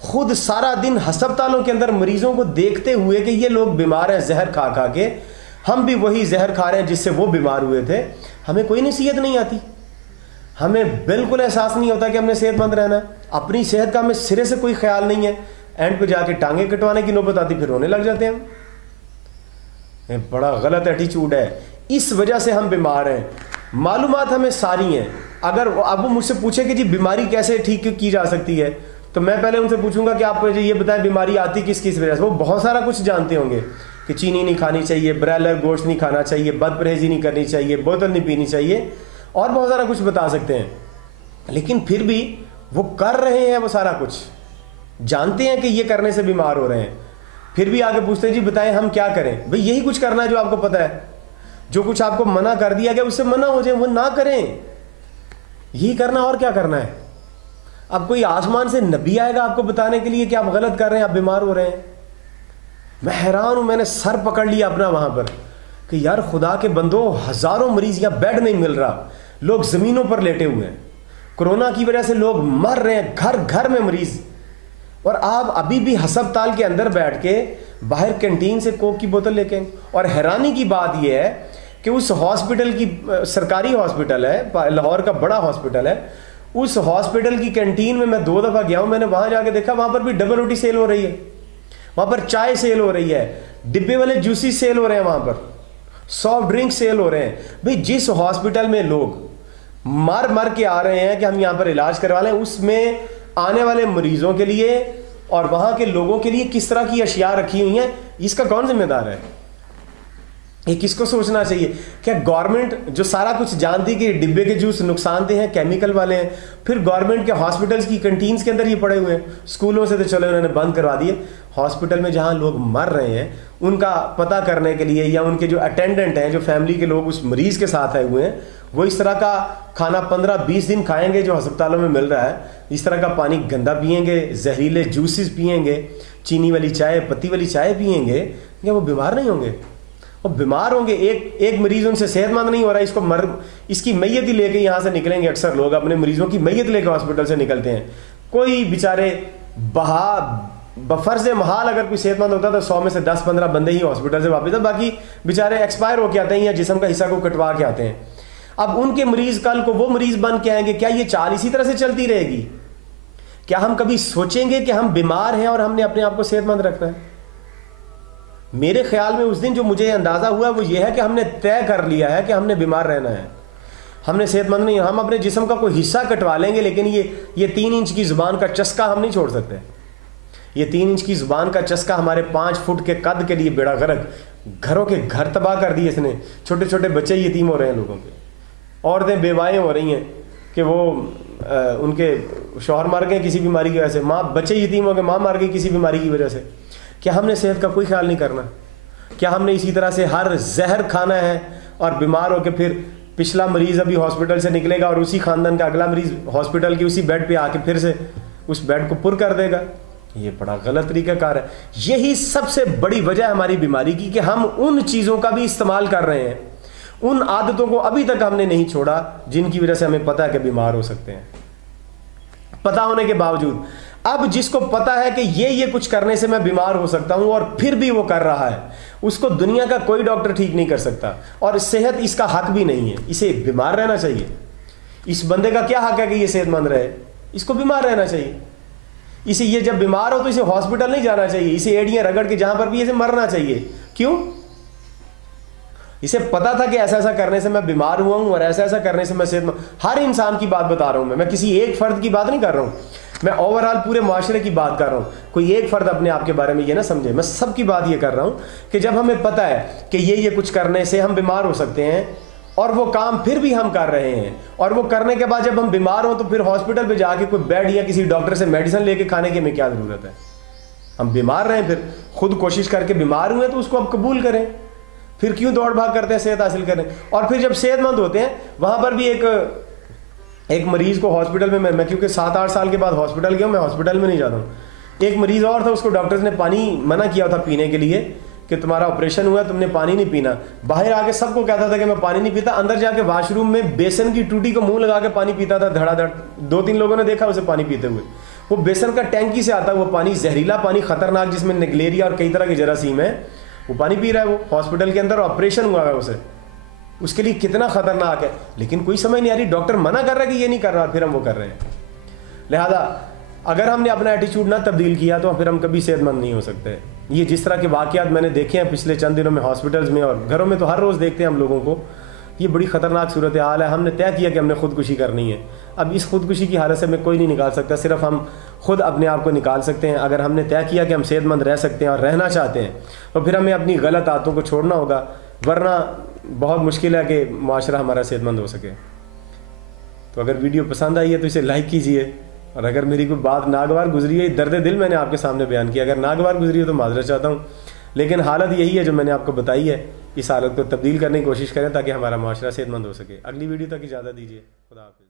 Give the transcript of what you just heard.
خود سارا دن ہسپتالوں کے اندر مریضوں کو دیکھتے ہوئے کہ یہ لوگ بیمار ہیں زہر کھا کھا کے، ہم بھی وہی زہر کھا رہے ہیں جس سے وہ بیمار ہوئے تھے، ہمیں کوئی نصیحت نہیں آتی، ہمیں بالکل احساس نہیں ہوتا کہ ہم نے صحت مند رہنا ہے، اپنی صحت کا ہمیں سرے سے کوئی خیال نہیں ہے، اینڈ پہ جا کے ٹانگیں کٹوانے کی نوبت آتی، پھر رونے لگ جاتے ہیں ہم۔ یہ بڑا غلط ایٹیچیوڈ ہے، اس وجہ سے ہم بیمار ہیں۔ معلومات ہمیں ساری ہیں، اگر اب وہ مجھ سے پوچھے کہ جی بیماری کیسے ٹھیک کی جا سکتی ہے، تو میں پہلے ان سے پوچھوں گا کہ آپ مجھے یہ بتائیں بیماری آتی کس وجہ سے۔ وہ بہت سارا کچھ جانتے ہوں گے کہ چینی نہیں کھانی چاہیے، برائلر گوشت نہیں کھانا چاہیے، بد پرہیزی نہیں کرنی چاہیے، بوتل نہیں پینی چاہیے، اور بہت سارا کچھ بتا سکتے ہیں، لیکن پھر بھی وہ کر رہے ہیں، وہ سارا کچھ جانتے ہیں کہ یہ کرنے سے بیمار ہو رہے ہیں، پھر بھی آگے پوچھتے ہیں جی بتائیں ہم کیا کریں۔ بھئی یہی کچھ کرنا ہے جو آپ کو پتہ ہے، جو کچھ آپ کو منع کر دیا گیا اس سے منع ہو جائیں، وہ نہ کریں، یہی کرنا، اور کیا کرنا ہے۔ اب کوئی آسمان سے نبی آئے گا آپ کو بتانے کے لیے کہ آپ غلط کر رہے ہیں، آپ بیمار ہو رہے ہیں؟ میں حیران ہوں، میں نے سر پکڑ لیا اپنا وہاں پر کہ یار خدا کے بندو، ہزاروں مریض، یا بیڈ نہیں مل رہا، لوگ زمینوں پر لیٹے ہوئے ہیں، کرونا کی وجہ سے لوگ مر رہے ہیں، گھر گھر میں مریض، اور آپ ابھی بھی ہسپتال کے اندر بیٹھ کے باہر کینٹین سے کوک کی بوتل لے کے۔ اور حیرانی کی بات یہ ہے کہ اس ہاسپٹل کی، سرکاری ہاسپٹل ہے، لاہور کا بڑا ہاسپٹل ہے، اس ہاسپٹل کی کینٹین میں 2 دفعہ گیا ہوں، میں نے وہاں جا کے دیکھا وہاں پر بھی ڈبل روٹی سیل ہو رہی ہے، وہاں پر چائے سیل ہو رہی ہے، ڈبے والے جوسز سیل ہو رہے ہیں، وہاں پر سافٹ ڈرنک سیل ہو رہے ہیں۔ بھئی جس ہاسپٹل میں لوگ مر کے آ رہے ہیں کہ ہم یہاں پر علاج کروا لیں، اس میں آنے والے مریضوں کے لیے اور وہاں کے لوگوں کے لیے کس طرح کی اشیاء رکھی ہوئی ہیں، اس کا کون ذمہ دار ہے؟ یہ کس کو سوچنا چاہیے؟ کیا گورنمنٹ جو سارا کچھ جانتی کہ ڈبے کے جوس نقصان دہ ہیں، کیمیکل والے ہیں، پھر گورنمنٹ کے ہاسپٹلز کی کنٹینز کے اندر یہ پڑے ہوئے ہیں؟ اسکولوں سے تو چلو انہوں نے بند کروا دیے، ہاسپٹل میں جہاں لوگ مر رہے ہیں ان کا پتہ کرنے کے لیے، یا ان کے جو اٹینڈنٹ ہیں، جو فیملی کے لوگ اس مریض کے ساتھ آئے ہوئے ہیں، وہ اس طرح کا کھانا 15-20 دن کھائیں گے جو ہسپتالوں میں مل رہا ہے، اس طرح کا پانی گندا پئیں گے، زہریلے جوسز پئیں گے، چینی والی چائے، پتی والی چائے پئیں گے، کیا وہ بیمار نہیں ہوں گے؟ وہ بیمار ہوں گے۔ ایک مریض ان سے صحت مند نہیں ہو رہا، اس کی میت ہی لے کے یہاں سے نکلیں گے، اکثر لوگ اپنے مریضوں کی میت لے کے ہاسپٹل سے نکلتے ہیں، کوئی بیچارے بفرض محال اگر کوئی صحت مند ہوتا تو 100 میں سے 10-15 بندے ہی ہاسپٹل سے واپس، باقی بیچارے ایکسپائر ہو کے آتے ہیں یا جسم کا حصہ کو کٹوا کے آتے ہیں۔ اب ان کے مریض کل کو وہ مریض بن کے آئیں گے، کیا یہ چال اسی طرح سے چلتی رہے گی؟ کیا ہم کبھی سوچیں گے کہ ہم بیمار ہیں اور ہم نے اپنے آپ کو صحت مند رکھنا ہے؟ میرے خیال میں اس دن جو مجھے اندازہ ہوا وہ یہ ہے کہ ہم نے طے کر لیا ہے کہ ہم نے بیمار رہنا ہے، ہم نے صحت مند نہیں، ہم اپنے جسم کا کوئی حصہ کٹوا لیں گے، لیکن یہ 3 انچ کی زبان کا چسکا ہم نہیں چھوڑ سکتے۔ یہ 3 انچ کی زبان کا چسکا ہمارے 5 فٹ کے قد کے لیے بیڑا غرق، گھروں کے گھر تباہ کر دیے اس نے، چھوٹے چھوٹے بچے یتیم ہو رہے ہیں لوگوں کے، عورتیں بیوائیں ہو رہی ہیں کہ وہ ان کے شوہر مر گئے کسی بیماری کی وجہ سے، بچے یتیم ہو گئے، ماں مر گئی کسی بیماری کی وجہ سے۔ کیا ہم نے صحت کا کوئی خیال نہیں کرنا؟ کیا ہم نے اسی طرح سے ہر زہر کھانا ہے اور بیمار ہو کے پھر پچھلا مریض ابھی ہاسپٹل سے نکلے گا اور اسی خاندان کا اگلا مریض ہاسپٹل کی اسی بیڈ پہ آ کے پھر سے اس بیڈ کو پر کر دے گا؟ یہ بڑا غلط طریقہ کار ہے۔ یہی سب سے بڑی وجہ ہے ہماری بیماری کی کہ ہم ان چیزوں کا بھی استعمال کر رہے ہیں، ان عادتوں کو ابھی تک ہم نے نہیں چھوڑا جن کی وجہ سے ہمیں پتہ ہے کہ بیمار ہو سکتے ہیں، پتہ ہونے کے باوجود۔ اب جس کو پتہ ہے کہ یہ کچھ کرنے سے میں بیمار ہو سکتا ہوں اور پھر بھی وہ کر رہا ہے، اس کو دنیا کا کوئی ڈاکٹر ٹھیک نہیں کر سکتا، اور صحت اس کا حق بھی نہیں ہے، اسے بیمار رہنا چاہیے۔ اس بندے کا کیا حق ہے کہ یہ صحت مند رہے؟ اس کو بیمار رہنا چاہیے۔ اسے یہ جب بیمار ہو تو اسے ہاسپٹل نہیں جانا چاہیے، اسے ایڑیاں رگڑ کے جہاں پر بھی اسے مرنا چاہیے۔ کیوں؟ اسے پتا تھا کہ ایسا ایسا کرنے سے میں بیمار ہوا ہوں اور ایسا ایسا کرنے سے میں صحت مند۔ ہر انسان کی بات بتا رہا ہوں، میں کسی ایک فرد کی بات نہیں کر رہا ہوں، میں اوورآل پورے معاشرے کی بات کر رہا ہوں۔ کوئی ایک فرد اپنے آپ کے بارے میں یہ نہ سمجھے، میں سب کی بات یہ کر رہا ہوں کہ جب ہمیں پتہ ہے کہ یہ کچھ کرنے سے ہم بیمار ہو سکتے ہیں اور وہ کام پھر بھی ہم کر رہے ہیں، اور وہ کرنے کے بعد جب ہم بیمار ہوں تو پھر ہاسپٹل پہ جا کے کوئی بیڈ یا کسی ڈاکٹر سے میڈیسن لے کے کھانے کی ہمیں کیا ضرورت ہے؟ ہم بیمار رہیں، پھر خود کوشش کر کے بیمار ہوئے تو اس کو اب قبول کریں، پھر کیوں دوڑ بھاگ کرتے ہیں صحت حاصل کریں؟ اور پھر جب صحت مند ہوتے ہیں وہاں پر بھی ایک مریض کو ہاسپٹل میں کیونکہ 7-8 سال کے بعد ہاسپٹل گیا ہوں، میں ہاسپٹل میں نہیں جاتا ہوں، ایک مریض اور تھا، اس کو ڈاکٹرز نے پانی منع کیا تھا پینے کے لیے کہ تمہارا آپریشن ہوا ہے، تم نے پانی نہیں پینا۔ باہر آ کے سب کو کہتا تھا کہ میں پانی نہیں پیتا، اندر جا کے واش روم میں بیسن کی ٹوٹی کو منہ لگا کے پانی پیتا تھا دھڑا دھڑ۔ 2-3 لوگوں نے دیکھا اسے پانی پیتے ہوئے، وہ بیسن کا ٹینکی سے آتا ہے وہ پانی، زہریلا پانی، خطرناک، جس میں نگلیریا اور کئی طرح کے جراثیم ہیں، وہ پانی پی رہا ہے وہ ہاسپٹل کے اندر، آپریشن ہوا ہے اسے، اس کے لیے کتنا خطرناک ہے، لیکن کوئی سمجھ نہیں آ رہی، ڈاکٹر منع کر رہا ہے کہ یہ نہیں کر رہا، پھر ہم وہ کر رہے ہیں۔ لہذا اگر ہم نے اپنا ایٹیچیوڈ نہ تبدیل کیا تو پھر ہم کبھی صحت مند نہیں ہو سکتے۔ یہ جس طرح کے واقعات میں نے دیکھے ہیں پچھلے چند دنوں میں ہاسپٹلز میں اور گھروں میں، تو ہر روز دیکھتے ہیں ہم لوگوں کو، یہ بڑی خطرناک صورتحال ہے۔ ہم نے طے کیا کہ ہم نے خودکشی کرنی ہے، اب اس خودکشی کی حالت سے میں کوئی نہیں نکال سکتا، صرف ہم خود اپنے آپ کو نکال سکتے ہیں۔ اگر ہم نے طے کیا کہ ہم صحت مند رہ سکتے ہیں اور رہنا چاہتے ہیں تو پھر ہمیں اپنی غلط عادتوں کو چھوڑنا ہوگا، ورنہ بہت مشکل ہے کہ معاشرہ ہمارا صحت مند ہو سکے۔ تو اگر ویڈیو پسند آئی ہے تو اسے لائک کیجئے، اور اگر میری کوئی بات ناگوار گزری ہے، درد دل میں نے آپ کے سامنے بیان کیا، اگر ناگوار گزری ہو تو معذرت چاہتا ہوں، لیکن حالت یہی ہے جو میں نے آپ کو بتائی ہے، اس حالت کو تبدیل کرنے کی کوشش کریں تاکہ ہمارا معاشرہ صحت مند ہو سکے۔ اگلی ویڈیو تک اجازت دیجیے، خدا حافظ۔